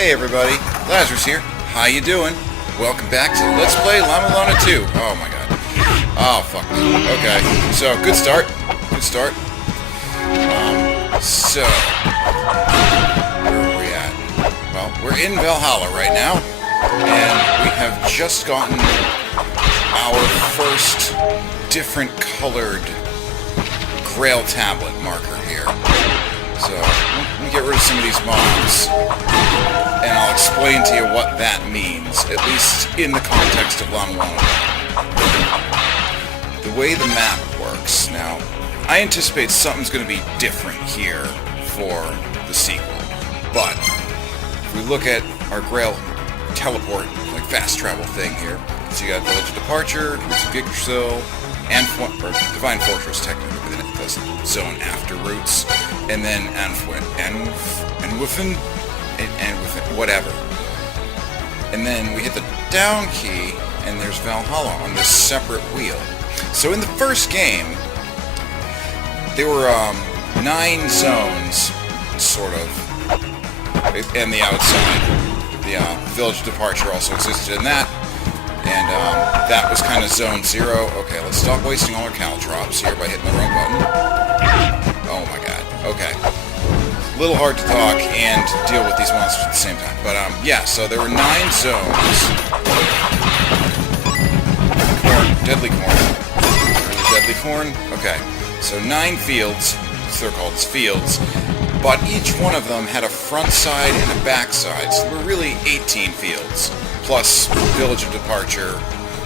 Hey everybody, Lazerous here. How you doing? Welcome back to Let's Play La-Mulana 2. Oh my god. Oh fuck me. Okay, so good start. Good start. So where are we at? Well, we're in Valhalla right now, and we have just gotten our first different colored Grail tablet marker here. So let me get rid of some of these mobs, and I'll explain to you what that means, at least in the context of La-Mulana. The way the map works. Now, I anticipate something's going to be different here for the sequel, but if we look at our Grail teleport, like fast travel thing here, so you got Village of Departure, Yggdrasil, and Divine Fortress technically, but then it does zone after routes, and then Anwufen, whatever. And then we hit the down key, and there's Valhalla on this separate wheel. So in the first game, there were 9 zones, sort of, and the outside. The Village of Departure also existed in that. And that was kind of zone 0. Okay, let's stop wasting all our caltrops here by hitting the wrong button. Oh my god. Okay. A little hard to talk and deal with these monsters at the same time. But yeah, so there were 9 zones. Deadly corn. Deadly corn? Okay. So 9 fields. That's what they're called. It's fields. But each one of them had a front side and a back side. So there were really 18 fields. Plus Village of Departure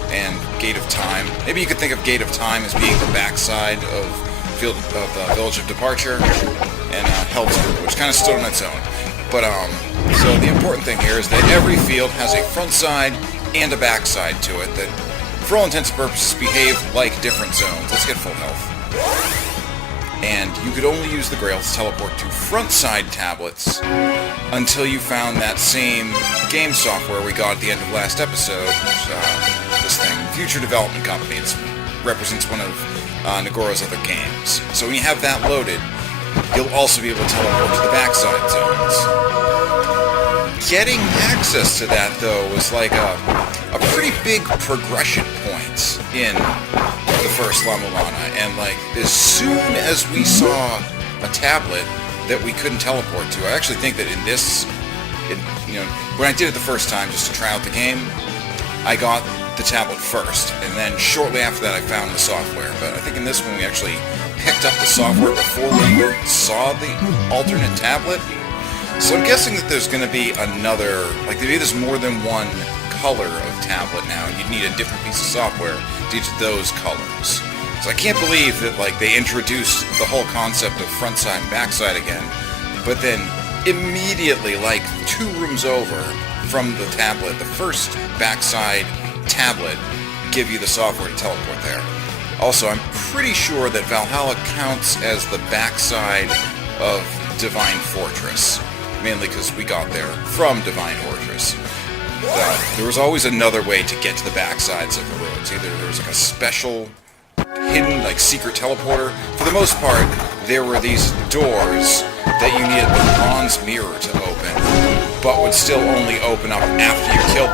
and Gate of Time. Maybe you could think of Gate of Time as being the backside of Village of Departure, and Helltown, which kind of stood on its own. But so the important thing here is that every field has a front side and a back side to it that, for all intents and purposes, behave like different zones. Let's get full health. And you could only use the Grail to teleport to front side tablets until you found that same game software we got at the end of last episode. This thing, Future Development Company. It represents one of Nagoro's other games. So when you have that loaded, you'll also be able to teleport to the backside zones. Getting access to that, though, was like a pretty big progression point in the first La-Mulana, and like as soon as we saw a tablet that we couldn't teleport to, I actually think that in this, when I did it the first time just to try out the game, I got the tablet first, and then shortly after that I found the software. But I think in this one we actually picked up the software before we saw the alternate tablet. So I'm guessing that there's going to be another, like maybe there's more than one color of tablet now, and you'd need a different piece of software to each of those colors. So I can't believe that like they introduced the whole concept of front side and back side again, but then immediately, like 2 rooms over from the tablet, the first backside tablet give you the software to teleport there. Also, I'm pretty sure that Valhalla counts as the backside of Divine Fortress, mainly because we got there from Divine Fortress. There was always another way to get to the backsides of the roads. Either there was like a special, hidden, like secret teleporter. For the most part, there were these doors that you needed the bronze mirror to open, but would still only open up after you killed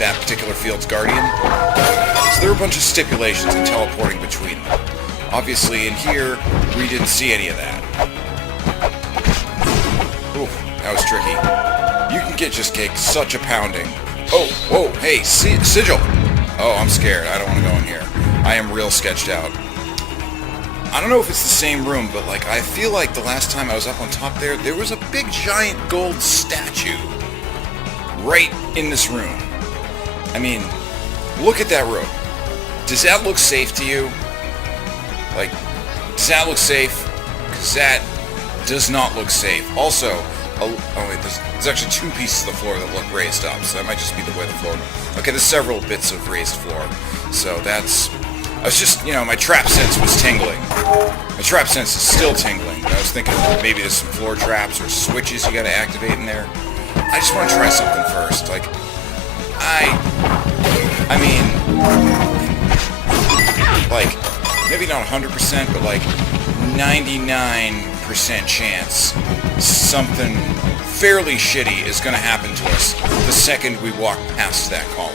that particular field's guardian. So there were a bunch of stipulations in teleporting between them. Obviously, in here, we didn't see any of that. Ooh, that was tricky. You can get just cake such a pounding. Oh, whoa, hey, sigil! Oh, I'm scared. I don't want to go in here. I am real sketched out. I don't know if it's the same room, but like I feel like the last time I was up on top there was a big giant gold statue right in this room. I mean, look at that room. Does that look safe to you? Like, does that look safe? Because that does not look safe. Also, oh wait, there's actually 2 pieces of the floor that look raised up, so that might just be the way the floor... Okay, there's several bits of raised floor. So that's... I was just, my trap sense was tingling. My trap sense is still tingling. I was thinking maybe there's some floor traps or switches you gotta activate in there. I just want to try something first. Like, I mean... Like, maybe not 100%, but like 99% chance something fairly shitty is going to happen to us the second we walk past that column.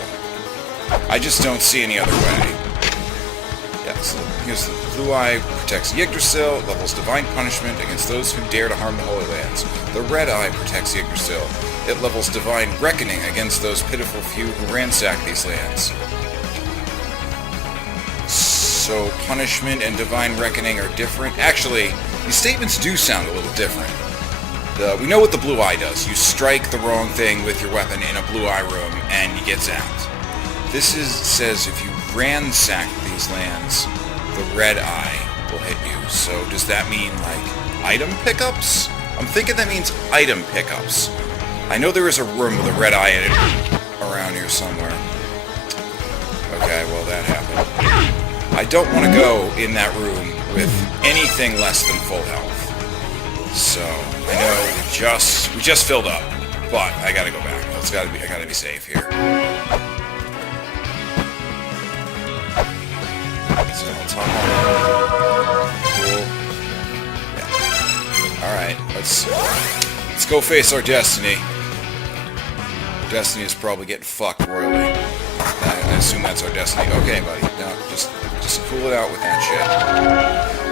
I just don't see any other way. Yeah, so here's the blue eye protects Yggdrasil, levels divine punishment against those who dare to harm the Holy Lands. The red eye protects Yggdrasil. It levels divine reckoning against those pitiful few who ransack these lands. So punishment and divine reckoning are different. Actually, these statements do sound a little different. We know what the blue eye does. You strike the wrong thing with your weapon in a blue eye room and you get zapped. This says if you ransack these lands, the red eye will hit you. So does that mean like item pickups? I'm thinking that means item pickups. I know there is a room with a red eye in it around here somewhere. Okay, well that happened. I don't want to go in that room with anything less than full health. So I know we just filled up, but I gotta go back. I gotta be safe here. So I'll talk on. Cool. Yeah. Alright, let's go face our destiny. Destiny is probably getting fucked royally. I assume that's our destiny. Okay, buddy. No, just cool it out with that shit.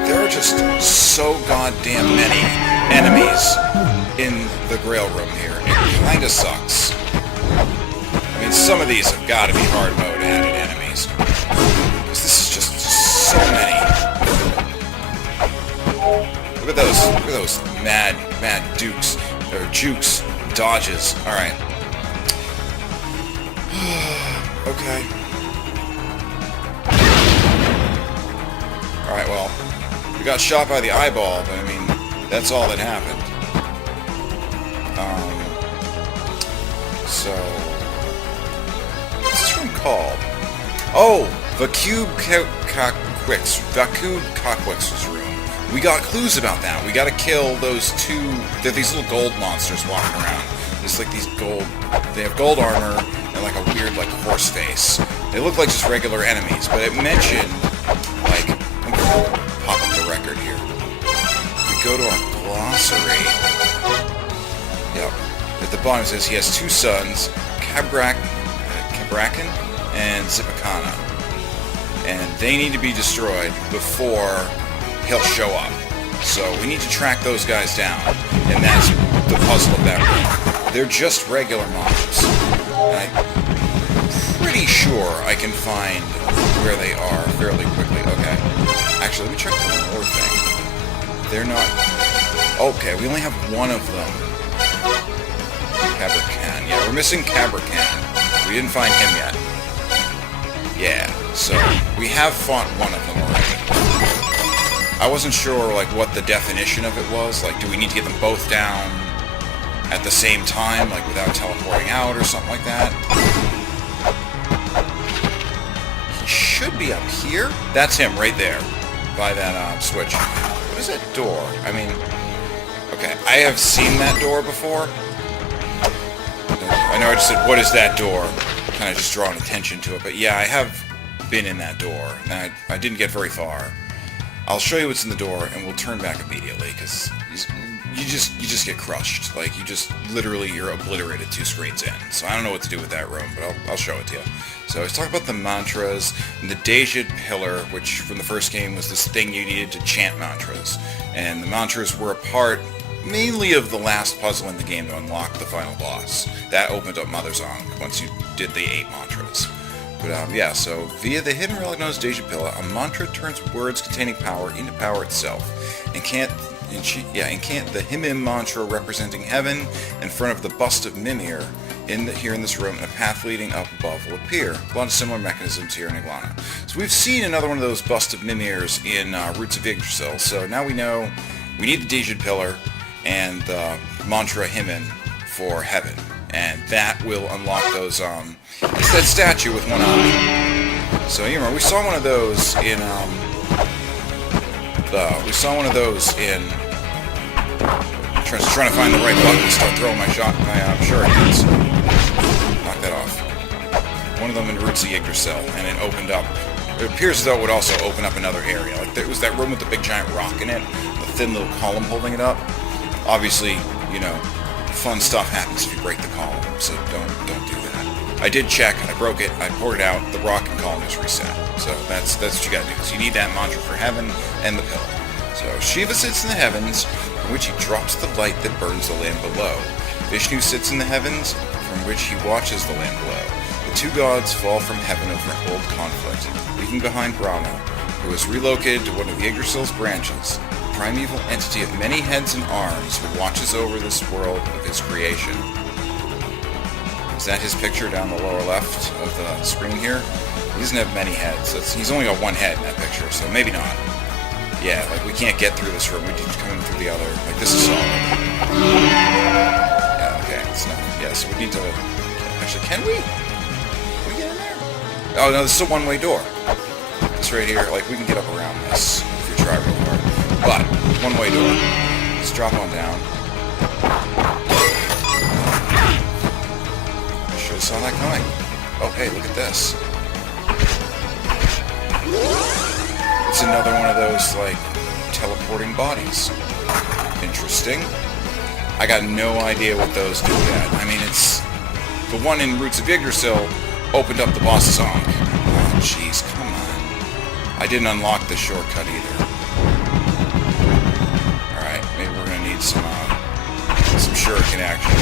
There are just so goddamn many enemies in the Grail room here. It kinda sucks. I mean, some of these have got to be hard mode added enemies. Because this is just so many. Look at those mad dukes, or jukes, dodges. Alright. Okay. Alright, well, we got shot by the eyeball, but I mean, that's all that happened. So... what's this room called? Oh! Vakub Cockwick's room. We got clues about that. We gotta kill those two... they're these little gold monsters walking around. It's like these gold... they have gold armor and like a weird, like, horse face. They look like just regular enemies, but it mentioned, like... I'm gonna pop up the record here. We go to our glossary. Yep. At the bottom it says he has two sons, Cabrakan and Zipacana. And they need to be destroyed before he'll show up. So we need to track those guys down. And that's the puzzle of that room. They're just regular mobs. And I'm pretty sure I can find where they are fairly quickly. Okay. Actually, let me check one more thing. They're not... okay, we only have one of them. Cabrakan. Yeah, we're missing Cabrakan. We didn't find him yet. Yeah, so we have fought one of them already. I wasn't sure, like, what the definition of it was. Like, do we need to get them both down at the same time, like, without teleporting out or something like that? He should be up here. That's him right there, by that switch. What is that door? I mean, okay, I have seen that door before. I know I just said, what is that door? Kind of just drawing attention to it, but yeah, I have been in that door, and I didn't get very far. I'll show you what's in the door, and we'll turn back immediately, because you just get crushed. Like, you're obliterated 2 screens in. So I don't know what to do with that room, but I'll show it to you. So let's talk about the mantras, and the Dejid Pillar, which from the first game was this thing you needed to chant mantras. And the mantras were a part mainly of the last puzzle in the game to unlock the final boss. That opened up Mother's Ankh once you did the 8 mantras. But yeah, so via the hidden relic known as Dejid Pillar, a mantra turns words containing power into power itself. And can't the Himim mantra representing heaven in front of the bust of Mimir here in this room, and a path leading up above will appear. A lot of similar mechanisms here in La-Mulana. So we've seen another one of those bust of Mimirs in Roots of Yggdrasil. So now we know we need the Dejid Pillar and the mantra Himin for heaven. And that will unlock those, it's that statue with one eye. So you remember, we saw one of those in, trying to find the right button to start throwing my shurikens. Knock that off. One of them in Roots of Yggdrasil, and it opened up. It appears as though it would also open up another area. Like, there was that room with the big giant rock in it, the thin little column holding it up. Obviously, you know, fun stuff happens if you break the column, so don't do that. I did check, I broke it, I poured it out, the rock and column is reset. So that's what you gotta do. So you need that mantra for heaven and the pillar. So Shiva sits in the heavens, from which he drops the light that burns the land below. Vishnu sits in the heavens, from which he watches the land below. The two gods fall from heaven over old conflict, leaving behind Brahma, who has relocated to one of Yggdrasil's branches, a primeval entity of many heads and arms who watches over this world of his creation. Is that his picture down the lower left of the screen here? He doesn't have many heads. He's only got one head in that picture, so maybe not. Yeah, like we can't get through this room. We need to come in through the other. Like this is solid. Yeah, okay, it's not. Yeah, so we need to. Actually, can we? Can we get in there? Oh no, this is a one-way door. This right here, like we can get up around this if we try real hard. But one-way door. Let's drop on down. Should have saw that coming. Oh hey, look at this. It's another one of those, like, teleporting bodies. Interesting. I got no idea what those do yet. I mean, it's... The one in Roots of Yggdrasil opened up the boss's Ankh. Oh, jeez, come on. I didn't unlock the shortcut either. Alright, maybe we're gonna need some shuriken action.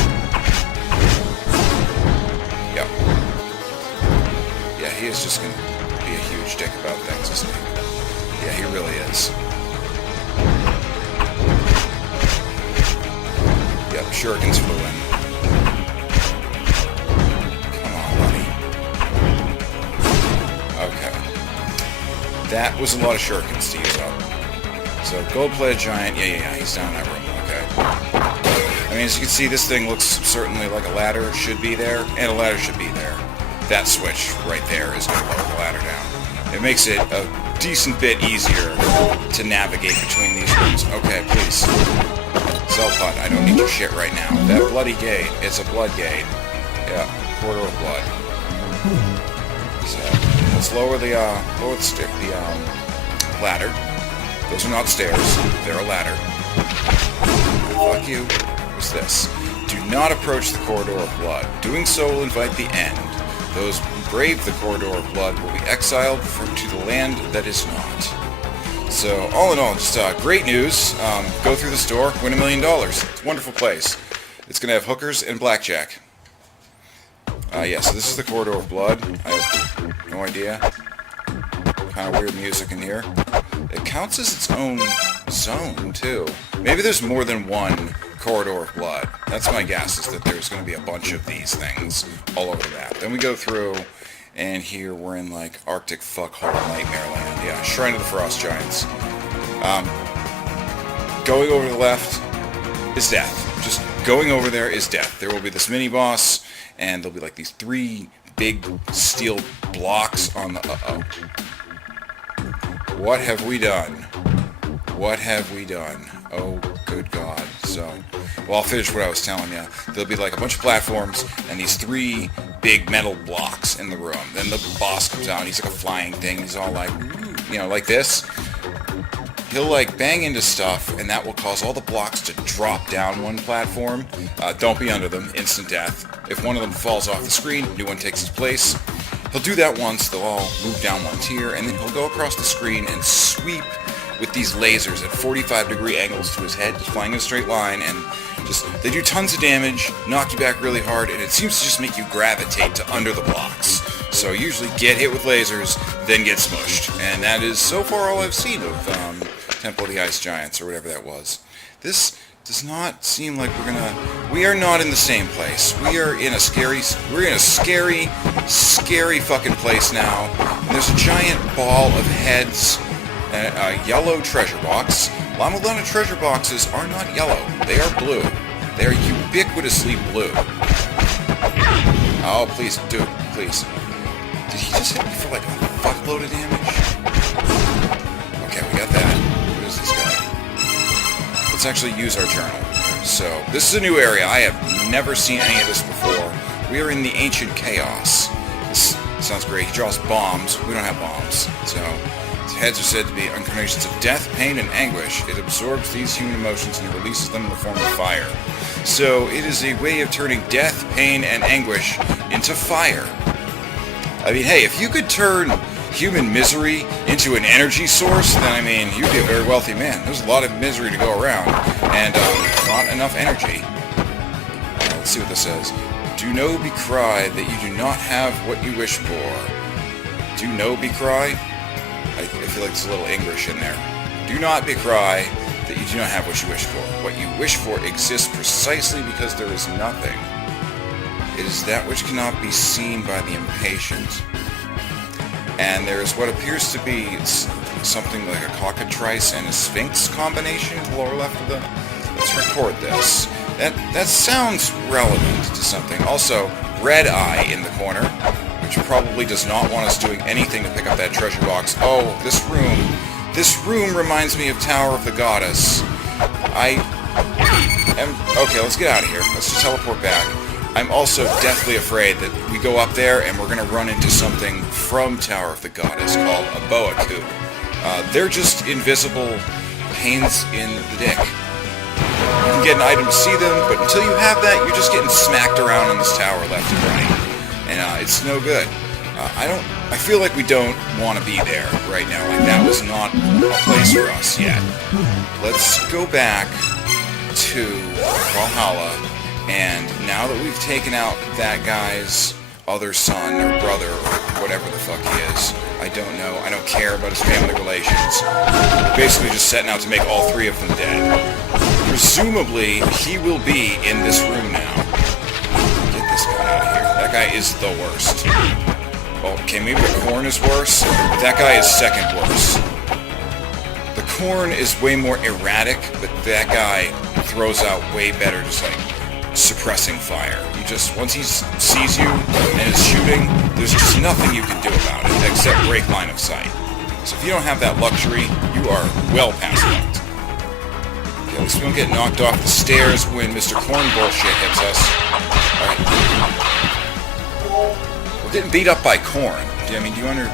Yep. Yeah, he is just gonna be a huge dick about things, isn't he? Yeah, he really is. Yep, shurikens flew in. Come on, buddy. Okay. That was a lot of shurikens to use up. So, gold-plated giant. Yeah, he's down in that room. Okay. I mean, as you can see, this thing looks certainly like a ladder. It should be there, and a ladder should be there. That switch right there is going to lower the ladder down. It makes it a decent bit easier to navigate between these rooms. Okay, please. Zelput, I don't need your shit right now. That bloody gate, it's a blood gate. Yeah, corridor of blood. So, let's lower the ladder. Those are not stairs, they're a ladder. Fuck you. What's this? Do not approach the corridor of blood. Doing so will invite the end. Those who brave the corridor of blood will be exiled to the land that is not. So, all in all, just great news. Go through this door, win $1 million. It's a wonderful place. It's going to have hookers and blackjack. Yeah, so this is the corridor of blood. I have no idea. Kind of weird music in here. It counts as its own zone, too. Maybe there's more than one corridor of blood. That's my guess, is that there's going to be a bunch of these things all over the map. Then we go through, and here we're in, like, Arctic fuckhole nightmare land. Yeah, Shrine of the Frost Giants. Going over to the left is death. Just going over there is death. There will be this mini-boss, and there'll be, like, these 3 big steel blocks on the... Uh-oh. What have we done? What have we done? Oh, good God. So, well, I'll finish what I was telling you. There'll be like a bunch of platforms and these 3 big metal blocks in the room. Then the boss comes out and he's like a flying thing. He's all like, you know, like this. He'll like bang into stuff and that will cause all the blocks to drop down one platform. Don't be under them. Instant death. If one of them falls off the screen, new one takes its place. He'll do that once. They'll all move down one tier and then he'll go across the screen and sweep with these lasers at 45-degree angles to his head, just flying in a straight line, and just, they do tons of damage, knock you back really hard, and it seems to just make you gravitate to under the blocks. So usually get hit with lasers, then get smushed. And that is so far all I've seen of Temple of the Ice Giants, or whatever that was. This does not seem like we are not in the same place. We're in a scary fucking place now. And there's a giant ball of heads, a yellow treasure box. La-Mulana treasure boxes are not yellow. They are blue. They are ubiquitously blue. Oh, please, dude, please. Did he just hit me for like a fuckload of damage? Okay, we got that. What is this guy? Let's actually use our journal. So, this is a new area. I have never seen any of this before. We are in the Ancient Chaos. This sounds great. He draws bombs. We don't have bombs. So, Heads are said to be incarnations of death, pain, and anguish. It absorbs these human emotions and releases them in the form of fire. So it is a way of turning death, pain, and anguish into fire. I mean, hey, if you could turn human misery into an energy source, then, I mean, you'd be a very wealthy man. There's a lot of misery to go around, and not enough energy. Let's see what this says. Do no be cry that you do not have what you wish for. Do no be cry? I feel like there's a little English in there. Do not be cry that you do not have what you wish for. What you wish for exists precisely because there is nothing. It is that which cannot be seen by the impatient. And there is what appears to be something like a cockatrice and a sphinx combination to the lower left of the... Let's record this. That sounds relevant to something. Also, red eye in the corner, which probably does not want us doing anything to pick up that treasure box. Oh, this room reminds me of Tower of the Goddess. Okay, let's get out of here. Let's just teleport back. I'm also deathly afraid that we go up there and we're going to run into something from Tower of the Goddess called a boa coup. They're just invisible pains in the dick. You can get an item to see them, but until you have that, you're just getting smacked around on this tower left and right. And it's no good. I feel like we don't want to be there right now. Like, that was not a place for us yet. Let's go back to Valhalla, and now that we've taken out that guy's other son or brother or whatever the fuck he is, I don't know. I don't care about his family relations. We're basically just setting out to make all three of them dead. Presumably, he will be in this room now. Get this guy out of here. That guy is the worst. Well, okay, maybe the corn is worse. That guy is second worst. The corn is way more erratic, but that guy throws out way better, just like suppressing fire. You just, once he sees you and is shooting, there's just nothing you can do about it except break line of sight. So if you don't have that luxury, you are well past fucked. Okay, at least we don't get knocked off the stairs when Mr. Corn bullshit hits us. Alright. We're getting beat up by corn. I mean, we're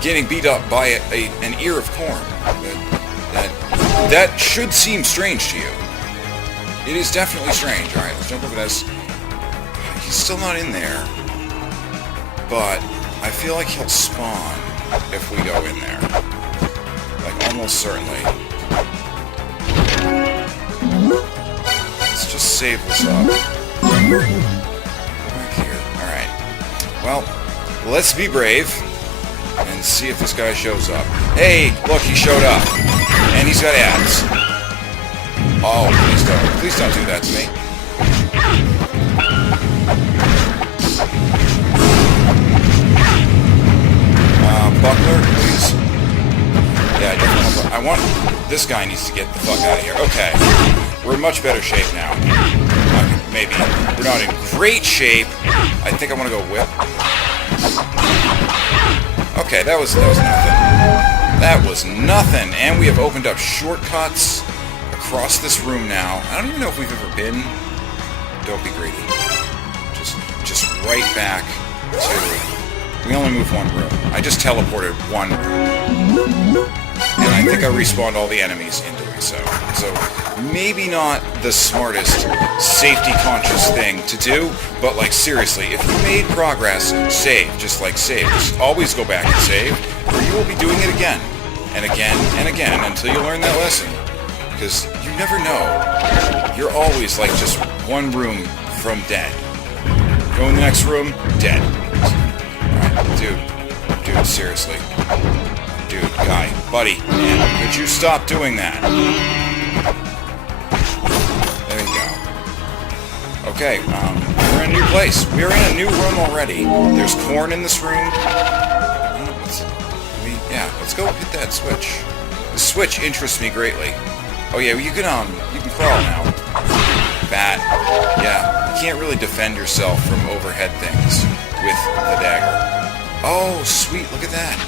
getting beat up by an ear of corn. That should seem strange to you. It is definitely strange. Alright, let's jump over this. He's still not in there. But I feel like he'll spawn if we go in there. Like, almost certainly. Let's just save this up. Back here. Alright. Well, let's be brave and see if this guy shows up. Hey, look, he showed up. And he's got ads. Oh, please don't do that to me. Buckler, please. Yeah, I want... This guy needs to get the fuck out of here. Okay. We're in much better shape now. Maybe. We're not in great shape. I think I want to go whip. Okay, that was nothing. That was nothing. And we have opened up shortcuts across this room now. I don't even know if we've ever been. Don't be greedy. Just right back to... We only moved one room. I just teleported one room. And I think I respawned all the enemies in doing so. So, maybe not the smartest, safety-conscious thing to do, but, like, seriously, if you made progress, save. Just, like, save. Just always go back and save, or you will be doing it again. And again, and again, until you learn that lesson. Because you never know. You're always, like, just one room from dead. Go in the next room, dead. Alright, dude, seriously. Dude, guy, buddy, man, could you stop doing that? There you go. Okay, we're in a new place. We're in a new room already. There's corn in this room. Let's go hit that switch. The switch interests me greatly. Oh yeah, you can crawl now. Bat. Yeah, you can't really defend yourself from overhead things with the dagger. Oh, sweet, look at that.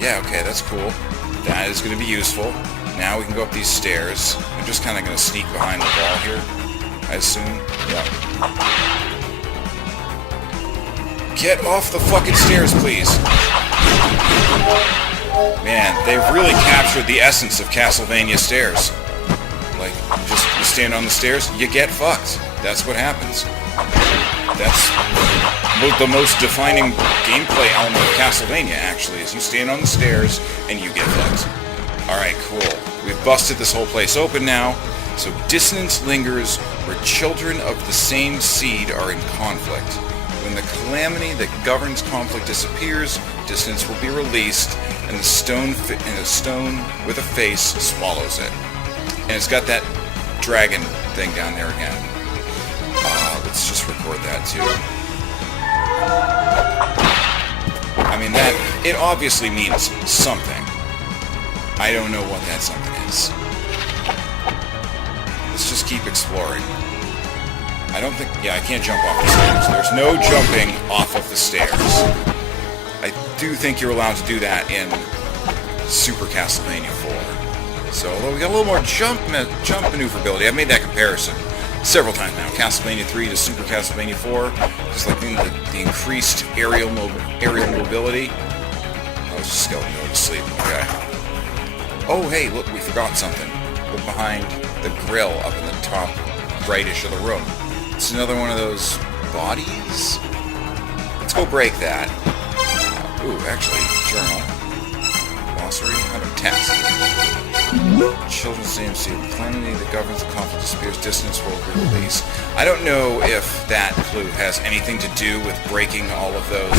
Yeah, okay, that's cool. That is going to be useful. Now we can go up these stairs. I'm just kind of going to sneak behind the wall here, I assume. Yeah. Get off the fucking stairs, please. Man, they've really captured the essence of Castlevania stairs. Like, you stand on the stairs, you get fucked. That's what happens. That's the most defining gameplay element of Castlevania, actually, is you stand on the stairs and you get fucked. Alright, cool. We've busted this whole place open now. So dissonance lingers where children of the same seed are in conflict. When the calamity that governs conflict disappears, dissonance will be released, and a stone with a face swallows it. And it's got that dragon thing down there again. Let's just record that too. I mean, it obviously means something. I don't know what that something is. Let's just keep exploring. I don't think... Yeah, I can't jump off the stairs. There's no jumping off of the stairs. I do think you're allowed to do that in Super Castlevania 4. So, although we got a little more jump maneuverability, I've made that comparison several times now. Castlevania 3 to Super Castlevania 4. Just like the increased aerial mobility. Oh, it's just skeleton going to sleep. Okay. Oh, hey, look, we forgot something. Look behind the grill up in the top rightish of the room. It's another one of those bodies. Let's go break that. Ooh, actually, journal. Glossary, kind of text. Children's AMC, the calamity that governs the conflict disappears, dissonance will be released. I don't know if that clue has anything to do with breaking all of those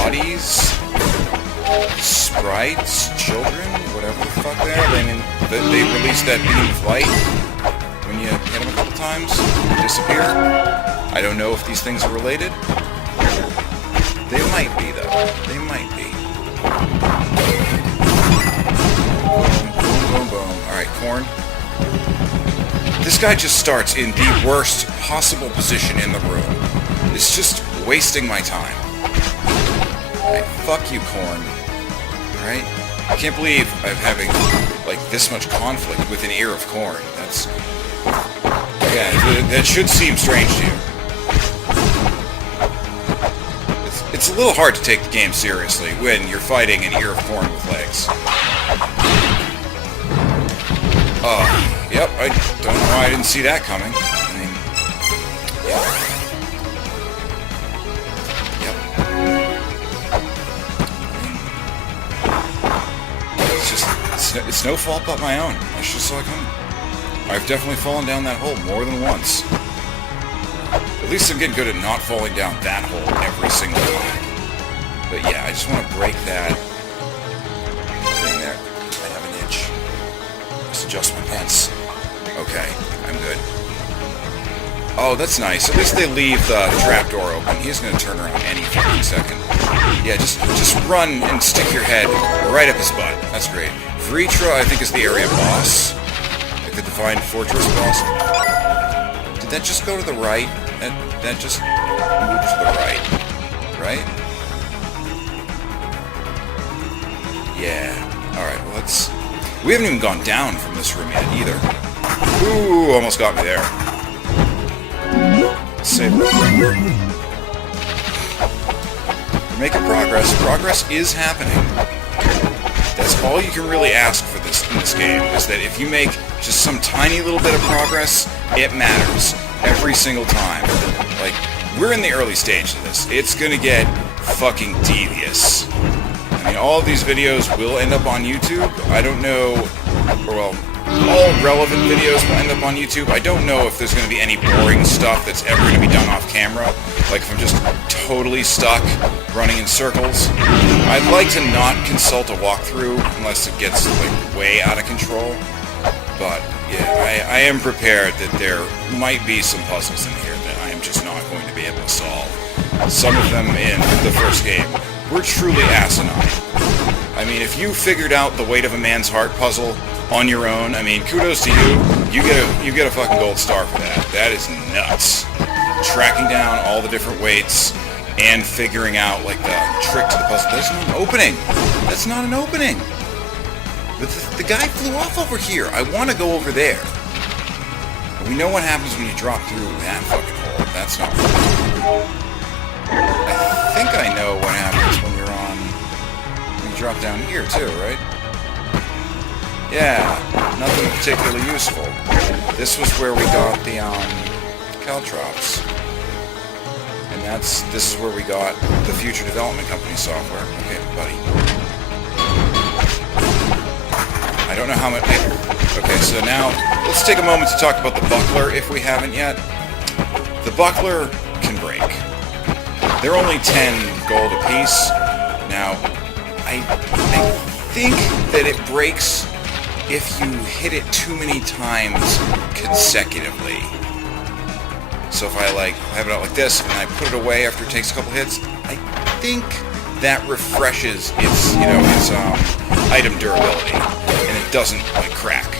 bodies, sprites, children, whatever the fuck they are. I mean, they release that beam of light when you hit them a couple times, they disappear. I don't know if these things are related. They might be, though. They might be. Boom, boom, boom. Alright, Corn. This guy just starts in the worst possible position in the room. It's just wasting my time. Alright, fuck you, Corn. Alright? I can't believe I'm having, like, this much conflict with an ear of corn. That's... Yeah, that should seem strange to you. It's a little hard to take the game seriously when you're fighting an ear of corn with legs. Yep, I don't know why I didn't see that coming. I mean... Yep. It's no fault but my own. It's just like I've definitely fallen down that hole more than once. At least I'm getting good at not falling down that hole every single time. But yeah, I just want to break that thing there. I have an itch. Just adjust my pants. Okay, I'm good. Oh, that's nice. At least they leave the trapdoor open. He's going to turn around any fucking second. Yeah, just run and stick your head right up his butt. That's great. Vritra, I think, is the area boss. Like the Divine Fortress boss. Did that just go to the right? That just moved to the right. Right? Yeah. Alright, well, let's... We haven't even gone down from this room yet, either. Ooh, almost got me there. Save it. We're making progress. Progress is happening. That's all you can really ask for in this game, is that if you make just some tiny little bit of progress, it matters. Every single time. Like, we're in the early stage of this. It's gonna get fucking devious. I mean, all of these videos will end up on YouTube. I don't know, or well, all relevant videos will end up on YouTube. I don't know if there's going to be any boring stuff that's ever going to be done off camera. Like if I'm just totally stuck running in circles. I'd like to not consult a walkthrough unless it gets like way out of control. But yeah, I am prepared that there might be some puzzles in here that I am just not going to be able to solve. Some of them in the first game were truly asinine. I mean, if you figured out the weight of a man's heart puzzle on your own, I mean, kudos to you. You get a fucking gold star for that. That is nuts. Tracking down all the different weights and figuring out like the trick to the puzzle. There's not an opening. That's not an opening. The guy flew off over here. I want to go over there. We know what happens when you drop through that fucking hole. That's not right. I think I know what happens when you're on drop down here too, right? Yeah, nothing particularly useful. This was where we got the caltrops. And this is where we got the Future Development Company software. Okay, buddy. I don't know how much... Okay, so now let's take a moment to talk about the buckler if we haven't yet. The buckler can break. They're only 10 gold apiece. Now, I think that it breaks if you hit it too many times consecutively. So if I have it out like this and I put it away after it takes a couple hits, I think that refreshes its item durability and it doesn't crack.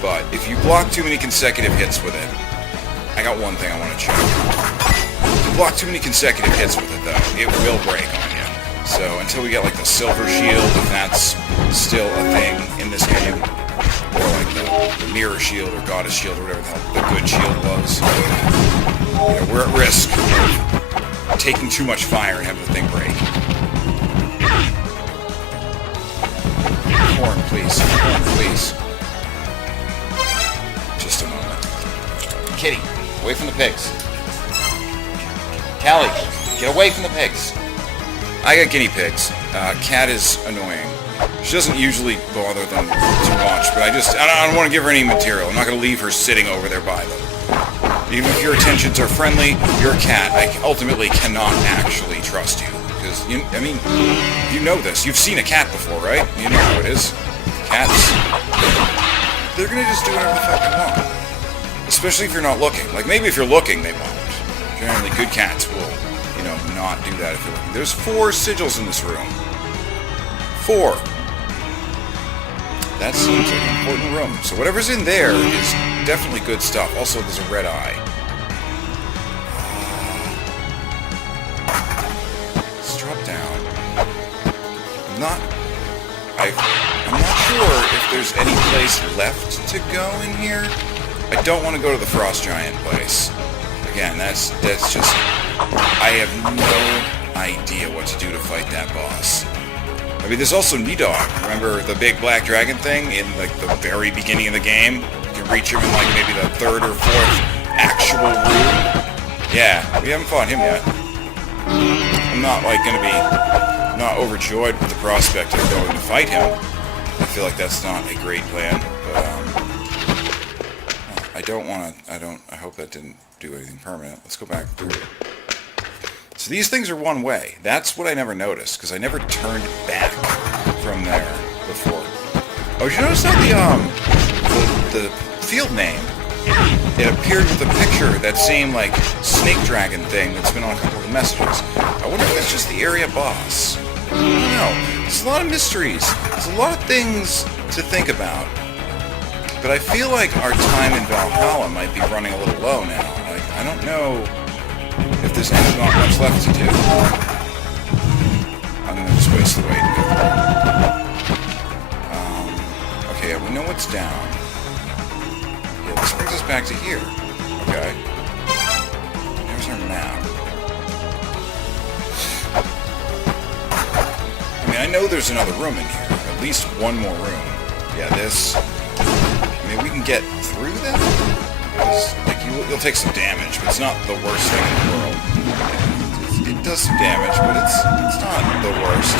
But if you block too many consecutive hits with it, I got one thing I want to check. If you block too many consecutive hits with it though, it will break on you. So until we get the silver shield, if that's still a thing in this game, or the mirror shield or goddess shield or whatever the good shield was, we're at risk of taking too much fire and having the thing break. Horn, please. Horn, please. Just a moment. Kitty, away from the pigs. Callie, get away from the pigs. I got guinea pigs. Cat is annoying. She doesn't usually bother them too much, but I don't want to give her any material. I'm not going to leave her sitting over there by them. Even if your intentions are friendly, you're a cat. I ultimately cannot actually trust you. Because, you know this. You've seen a cat before, right? You know how it is. Cats, they're going to just do whatever the fuck they want. Especially if you're not looking. Maybe if you're looking, they won't. Generally, good cats will, not do that if you're looking. There's 4 sigils in this room. 4. That seems like an important room. So whatever's in there is definitely good stuff. Also, there's a red eye. Let's drop down. I'm not sure if there's any place left to go in here. I don't want to go to the Frost Giant place. Again, that's just... I have no idea what to do to fight that boss. There's also Nidog. Remember the big black dragon thing in the very beginning of the game? You can reach him in maybe the 3rd or 4th actual room. Yeah, we haven't fought him yet. I'm not gonna be not overjoyed with the prospect of going to fight him. I feel like that's not a great plan, but I hope that didn't do anything permanent. Let's go back through. So these things are one way. That's what I never noticed, because I never turned back from there before. Oh, did you notice that the field name, it appeared with a picture, that same, snake dragon thing that's been on a couple of the messages. I wonder if that's just the area boss. I don't know. There's a lot of mysteries. There's a lot of things to think about. But I feel like our time in Valhalla might be running a little low now. I don't know if there's not much left to do. I'm going to just waste the wait and go through. Okay, we know what's down. Yeah, this brings us back to here. Okay. There's our map. I know there's another room in here. At least one more room. Yeah, this... we can get through that? You'll take some damage, but it's not the worst thing in the world. It does some damage, but it's not the worst.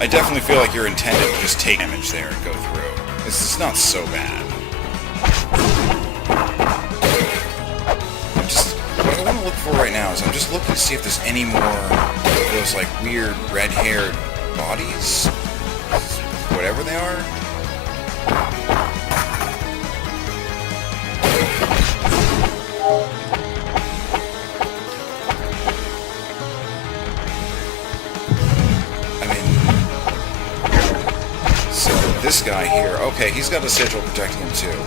I definitely feel like you're intended to just take damage there and go through. It's not so bad. What I want to look for right now is I'm just looking to see if there's any more of those weird red-haired bodies, whatever they are. This guy here, okay, he's got a sigil protecting him too.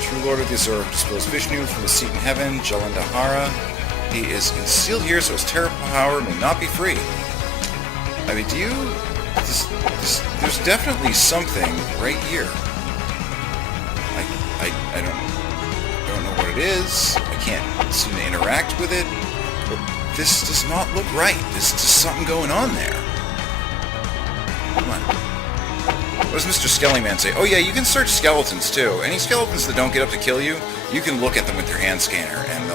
True Lord of the Azure displays Vishnu from the seat in heaven, Jalandhara. He is concealed here, so his terrible power may not be free. Do you... there's definitely something right here. I don't know what it is. I can't seem to interact with it. But this does not look right. There's just something going on there. Come on. What does Mr. Skellyman say? Oh yeah, you can search skeletons too. Any skeletons that don't get up to kill you, you can look at them with your hand scanner, and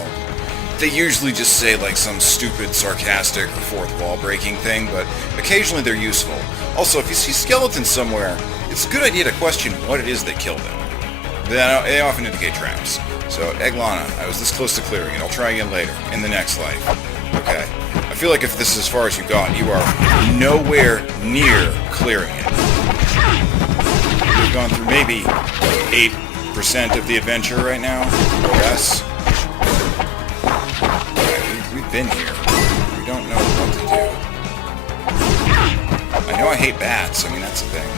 they usually just say like some stupid, sarcastic, or fourth wall breaking thing, but occasionally they're useful. Also, if you see skeletons somewhere, it's a good idea to question what it is that killed them. They often indicate traps. So, Egglana, I was this close to clearing it. I'll try again later, in the next life. Okay. I feel like if this is as far as you got, you are nowhere near clearing it. We've gone through maybe 8% of the adventure right now, or less. Okay, we've been here. We don't know what to do. I know I hate bats. I mean, that's the thing.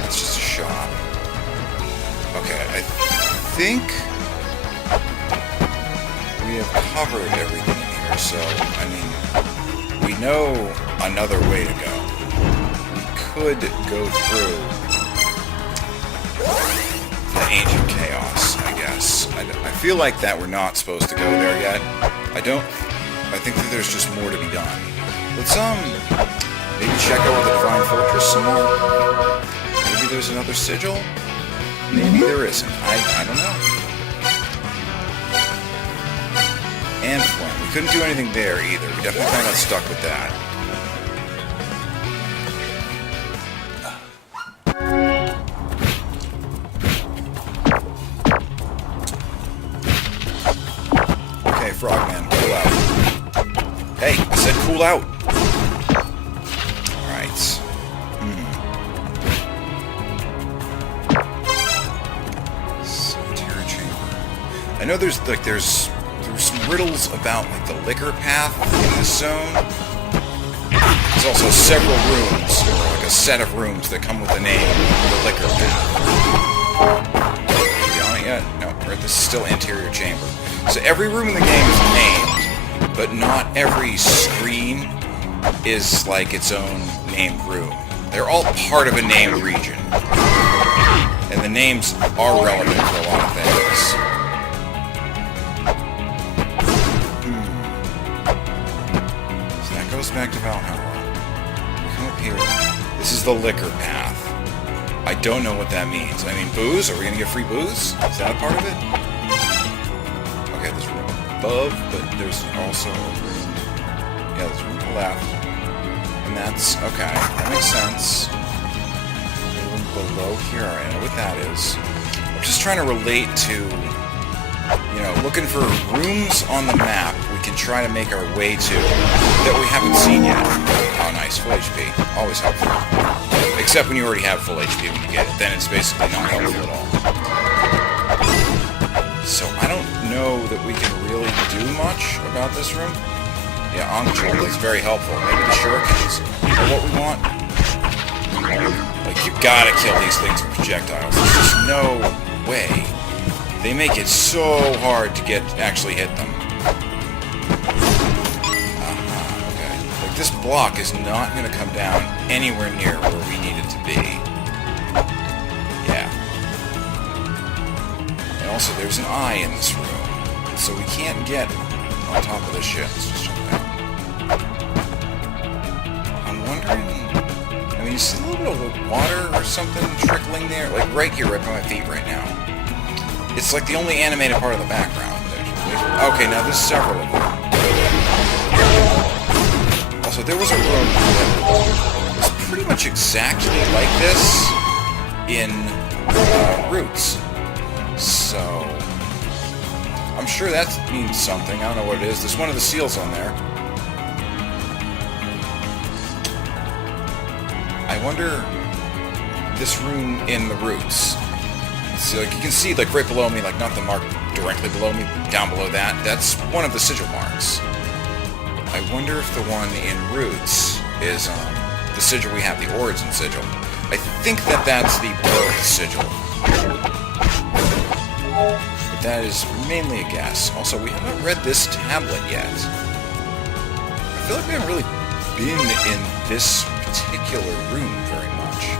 That's just a shop. Okay, I think we have covered everything in here, so, I mean, we know another way to go. We could go through the Ancient Chaos, I guess. I feel like that we're not supposed to go there yet. I think that there's just more to be done. Let's, maybe check out the Divine Fortress some more? Maybe there's another sigil? Maybe there isn't. I don't know. And Flint. We couldn't do anything there either. We definitely kind of got stuck with that. Okay, Frogman, cool out. Hey, I said cool out. Alright. I know there's some riddles about like the liquor path in this zone. There's also several rooms, or like a set of rooms that come with the name the liquor path. Are we on it yet? No, right, this is still anterior chamber. So every room in the game is named, but not every screen is like its own named room. They're all part of a named region. And the names are relevant for a lot of things. Goes back to Valhalla. We come up here. This is the liquor path. I don't know what that means. I mean, booze? Are we gonna get free booze? Is that a part of it? Okay, there's room above, but there's also a room. Yeah, there's room to the left. And that's okay. That makes sense. The room below here. Alright, I know what that is. I'm just trying to relate to, you know, looking for rooms on the map we can try to make our way to that we haven't seen yet. Oh, nice. Full HP. Always helpful. Except when you already have full HP when you get it. Then it's basically not helpful at all. So I don't know that we can really do much about this room. Yeah, on-control is very helpful. Maybe the shurikens are what we want. Like, you gotta kill these things with projectiles. There's just no way. They make it so hard to actually hit them. Okay. Like, this block is not going to come down anywhere near where we need it to be. Yeah. And also, there's an eye in this room. So we can't get on top of this shit. Let's just jump down. I'm wondering... I mean, you see a little bit of water or something trickling there? Like, right here, right by my feet right now. It's like the only animated part of the background. Okay, now there's several of them. Also, there was a room that was pretty much exactly like this in Roots. So, I'm sure that means something. I don't know what it is. There's one of the seals on there. I wonder this room in the Roots. So, like, you can see, like, right below me, like, not the mark directly below me, down below that, that's one of the sigil marks. I wonder if the one in Roots is, the sigil we have, the Origin sigil. I think that that's the birth sigil. But that is mainly a guess. Also, we haven't read this tablet yet. I feel like we haven't really been in this particular room very much.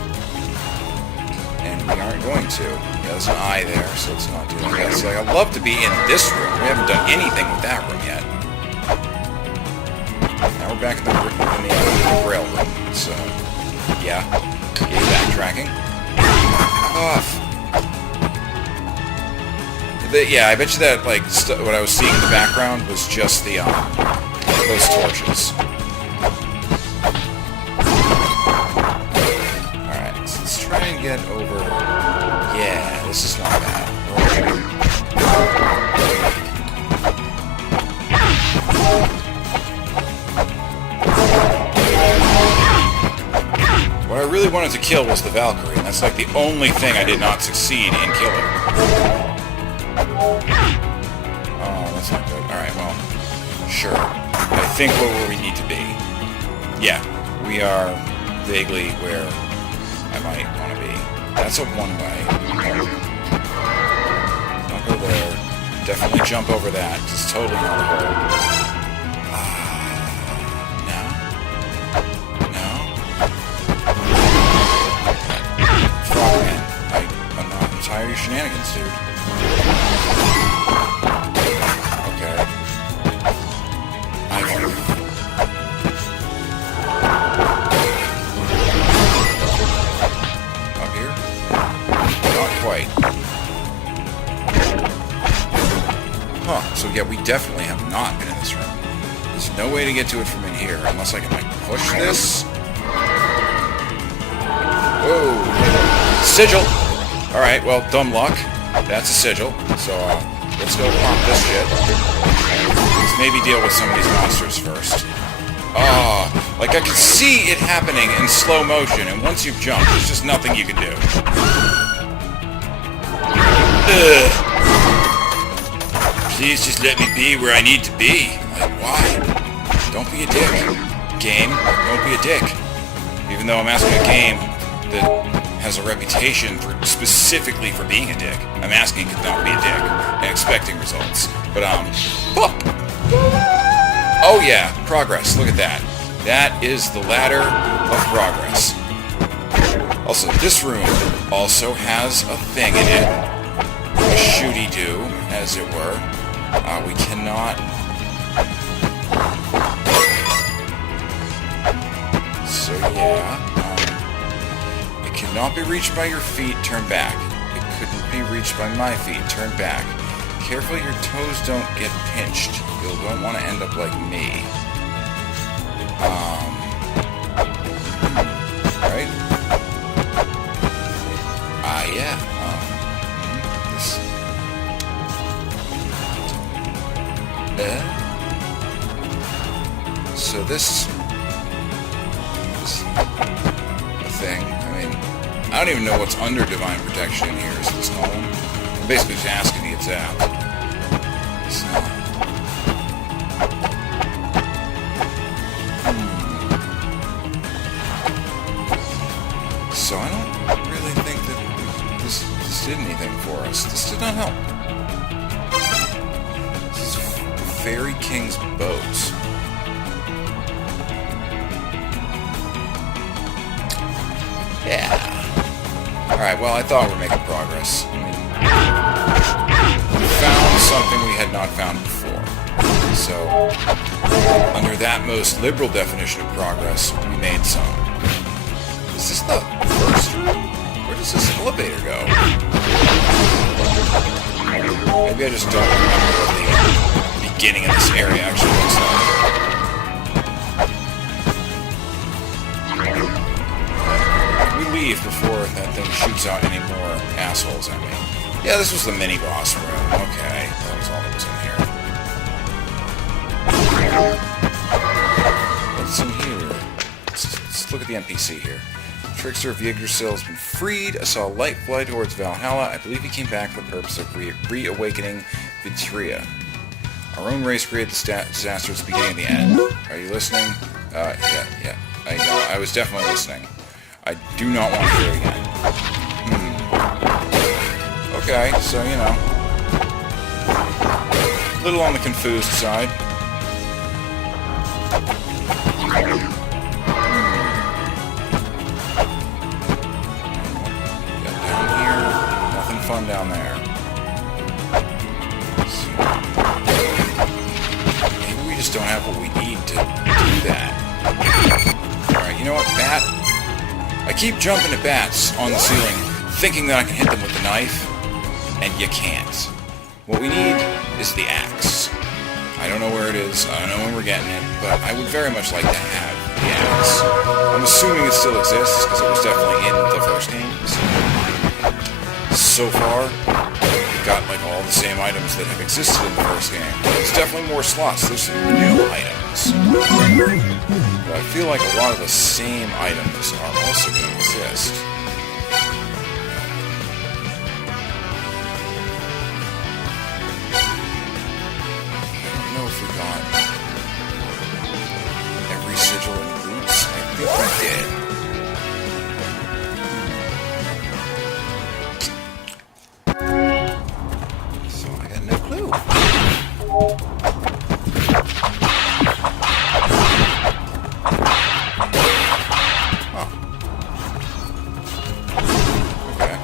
And we aren't going to. Yeah, there's an eye there, so it's not doing that. So I'd love to be in this room. We haven't done anything with that room yet. Now we're back in the rail room. So, yeah. Yay, backtracking. Off. Yeah, I bet you that, like, what I was seeing in the background was just the, those torches. Alright, so let's try and get over... Yeah, this is not bad. What I really wanted to kill was the Valkyrie, and that's like the only thing I did not succeed in killing. Oh, that's not good. Alright, well, sure. I think we're where we need to be. Yeah, we are vaguely where I might want to be. That's a one-way. Not go there. Definitely jump over that, because it's totally not a hole. No? Frogman. I'm tired of your shenanigans, dude. Okay. Up here? Not quite. Huh, so yeah, we definitely have not been in this room. There's no way to get to it from in here, unless I can, like, push this. Whoa! Sigil! Alright, well, dumb luck. That's a sigil, so, let's go pump this shit. Let's maybe deal with some of these monsters first. Oh, like I can see it happening in slow motion, and once you've jumped, there's just nothing you can do. Ugh. Please just let me be where I need to be. Like, why? Don't be a dick. Game, don't be a dick. Even though I'm asking a game that has a reputation specifically for being a dick. I'm asking it to not be a dick and expecting results. But, fuck! Oh yeah, progress. Look at that. That is the ladder of progress. Also, this room also has a thing in it. A shooty-doo, as it were. We cannot... So yeah, it cannot be reached by your feet, turn back. It couldn't be reached by my feet, turn back. Careful your toes don't get pinched. You don't want to end up like me. Right? Yeah. So this is a thing. I mean, I don't even know what's under Divine Protection in here. Is this column? I'm basically just asking to get zapped. It's not. So I don't really think that this did anything for us. This did not help. This is Fairy King's boats. Yeah. Alright, well, I thought we were making progress. I mean, we found something we had not found before. So, under that most liberal definition of progress, we made some. Is this the first room? Where does this elevator go? Maybe I just don't remember what the beginning of this area actually looks like. We leave before that thing shoots out any more assholes at me. Yeah, this was the mini-boss room. Okay, that was all that was in here. What's in here? Let's look at the NPC here. Trickster of Yggdrasil has been freed. I saw a light fly towards Valhalla. I believe he came back for the purpose of reawakening Vitria. Our own race created the disaster at the beginning and the end. Are you listening? Yeah. I know. I was definitely listening. I do not want to hear it again. Okay, so, you know. A little on the confused side. Down here. fun down there. Maybe we just don't have what we need to do that. Alright, you know what, bat? I keep jumping at bats on the ceiling, thinking that I can hit them with the knife, and you can't. What we need is the axe. I don't know where it is, I don't know when we're getting it, but I would very much like to have the axe. I'm assuming it still exists, because it was definitely in the first game. So far, we've got like all the same items that have existed in the first game. There's definitely more slots, there's some new items. But I feel like a lot of the same items are also going to exist. If we got every sigil and boots, I think we did. So I got no clue. Huh. Okay.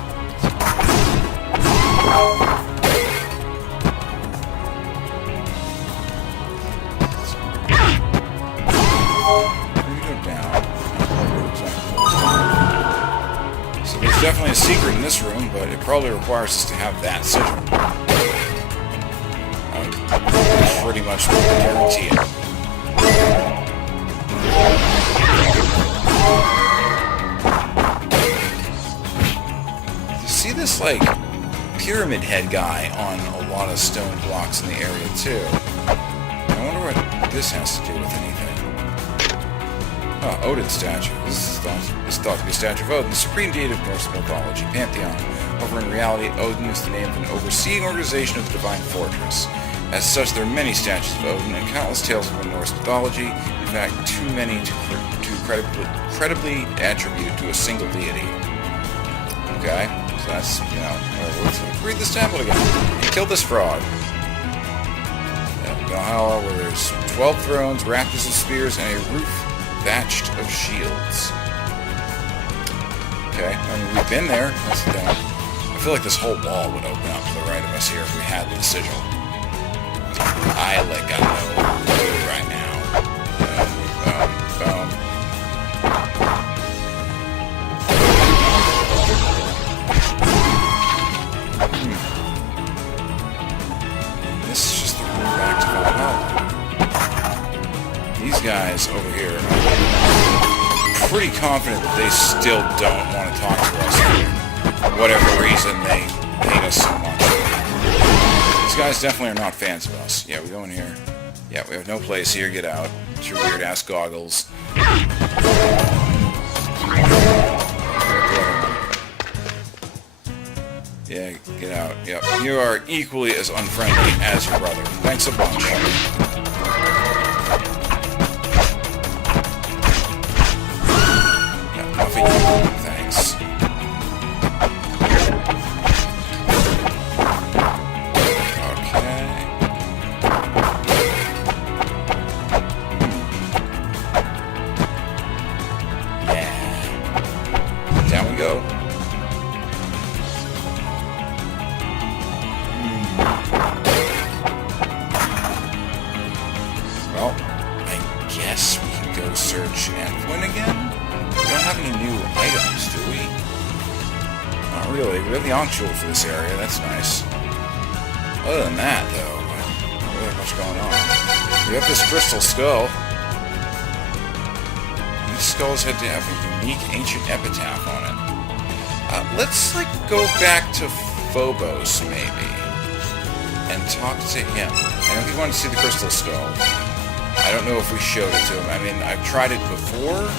Definitely a secret in this room, but it probably requires us to have that sigil. I pretty much guarantee it. You see this, like, pyramid head guy on a lot of stone blocks in the area, too. I wonder what this has to do with anything. Oh, Odin's statue. This is thought to be a statue of Odin, the supreme deity of Norse mythology, pantheon. However, in reality, Odin is the name of an overseeing organization of the divine fortress. As such, there are many statues of Odin and countless tales from Norse mythology. In fact, too many to credibly attribute to a single deity. Okay, so that's, you know, let's read this tablet again. You killed this frog. Valhalla, where there's 12 thrones, rafters of spears, and a roof thatched of shields. Okay, I mean, we've been there. That's down. I feel like this whole wall would open up to the right of us here if we had the sigil. I let go right now. Boom. This is just the room back to Valhalla. These guys over here, I'm pretty confident that they still don't want to talk to us for whatever reason they hate us so much. These guys definitely are not fans of us. Yeah, we go in here. Yeah, we have no place here. Get out. It's your weird-ass goggles. Yeah, get out. Yep, you are equally as unfriendly as your brother. Thanks a bunch. Thanks. Okay. Yeah. Down we go. Well, I guess we can go search Antoine again. We don't have any new items, do we? Not really. We have the Ankh Jewel for this area. That's nice. Other than that, though, not really much going on. We have this crystal skull. These skulls had to have a unique ancient epitaph on it. Let's, like, go back to Phobos, maybe, and talk to him. I know he wanted to see the crystal skull. I don't know if we showed it to him. I mean, I've tried it before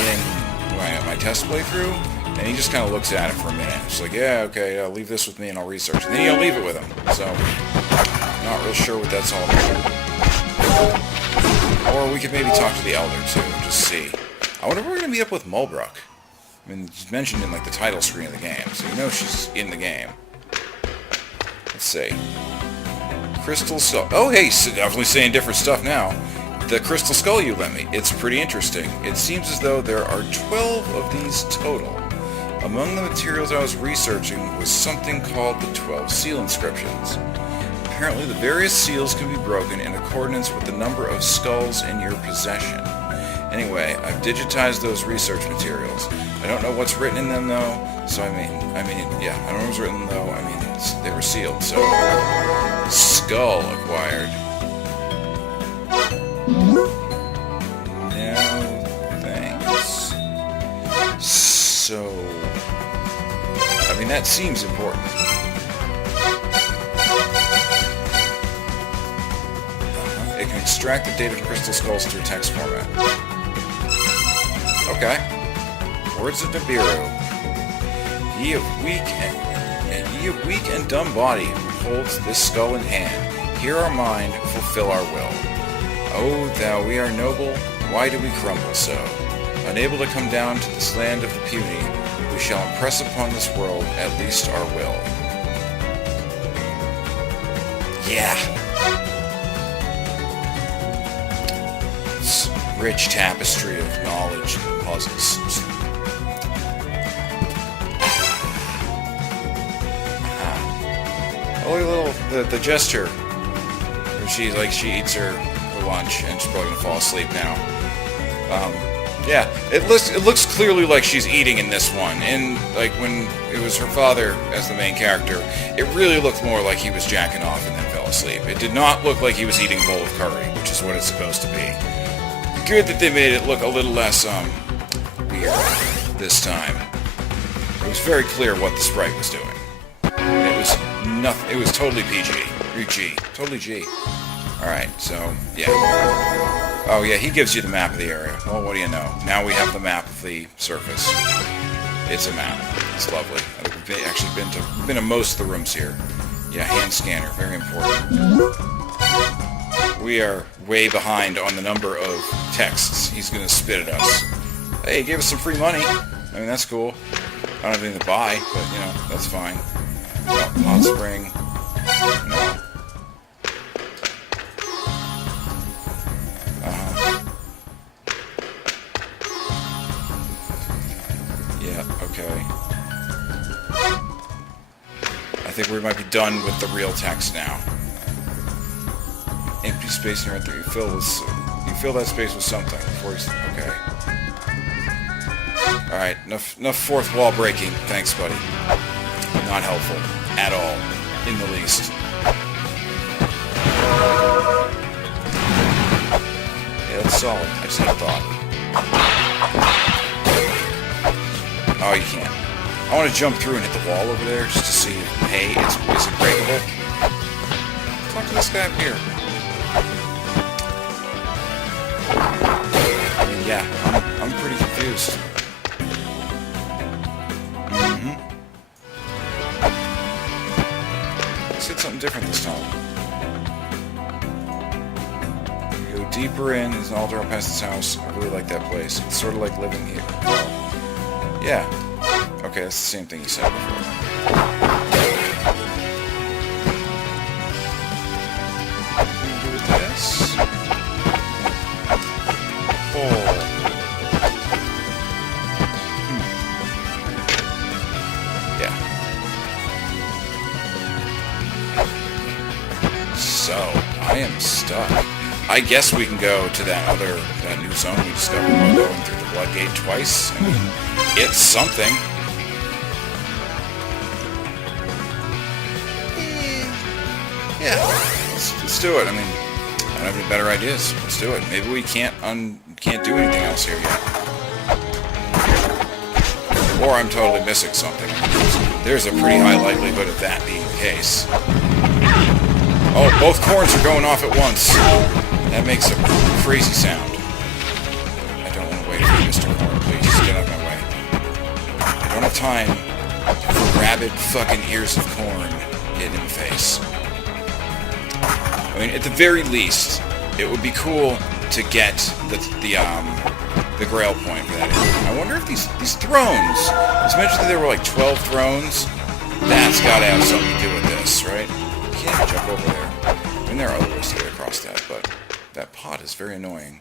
in my test playthrough, and he just kind of looks at it for a minute. It's like, yeah, okay, I'll leave this with me and I'll research. And then he'll leave it with him. So, not real sure what that's all about. Or we could maybe talk to the Elder, too, and just see. I wonder if we're going to meet up with Mulbrook. I mean, it's mentioned in, like, the title screen of the game, so you know she's in the game. Let's see. Crystal Skull. Oh, hey, definitely saying different stuff now. The crystal skull you lent me. It's pretty interesting. It seems as though there are 12 of these total. Among the materials I was researching was something called the 12 seal inscriptions. Apparently the various seals can be broken in accordance with the number of skulls in your possession. Anyway, I've digitized those research materials. I don't know what's written in them though, so I mean, yeah, I don't know what's written though, they were sealed, so... Skull acquired. No thanks. So... I mean, that seems important. It can extract the data from crystal skulls through text format. Okay. Words of Nibiru. Ye of weak and dumb body who holds this skull in hand, hear our mind, fulfill our will. O thou, we are noble, why do we crumble so? Unable to come down to this land of the puny, we shall impress upon this world at least our will. Yeah. It's rich tapestry of knowledge and puzzles. Oh, the gesture. She eats her lunch and she's probably gonna fall asleep now. Yeah, it looks clearly like she's eating in this one. And like when it was her father as the main character, it really looked more like he was jacking off and then fell asleep. It did not look like he was eating a bowl of curry, which is what it's supposed to be. Good that they made it look a little less weird this time. It was very clear what the sprite was doing. It was nothing. It was totally PG. G. Totally G. Alright, so, yeah. Oh, yeah, he gives you the map of the area. Well, what do you know? Now we have the map of the surface. It's a map. It's lovely. I think we've actually been to most of the rooms here. Yeah, hand scanner. Very important. We are way behind on the number of texts he's going to spit at us. Hey, he gave us some free money. I mean, that's cool. I don't have anything to buy, but, you know, that's fine. Oh, hot spring. No. Yeah, okay. I think we might be done with the real text now. Empty space near there. You fill that space with something before you... Okay. Alright, enough fourth wall breaking. Thanks, buddy. Not helpful. At all. In the least. Yeah, that's solid. I just had a thought. Oh, you can't. I want to jump through and hit the wall over there just to see, hey, is it breakable? Talk to this guy up here. I mean, yeah, I'm pretty confused. Let's hit something different this time. You go deeper in, there's an altar up past this house. I really like that place. It's sort of like living here. Yeah. Okay, that's the same thing you said before. What do we do with this? Oh. Yeah. So, I am stuck. I guess we can go to that new zone we discovered by going through the Blood Gate twice. I mean, it's something. Yeah, let's do it. I mean, I don't have any better ideas. Let's do it. Maybe we can't do anything else here yet. Or I'm totally missing something. There's a pretty high likelihood of that being the case. Oh, both corns are going off at once. That makes a crazy sound. I don't want to wait for you, Mr. Corn. Please, just get out of my way. I don't have time for rabid fucking ears of corn hitting in the face. I mean, at the very least, it would be cool to get the Grail point for that. I wonder if these thrones. It was mentioned that there were like 12 thrones. That's got to have something to do with this, right? You can't jump over there. I mean, there are other ways to get across that, but that pot is very annoying.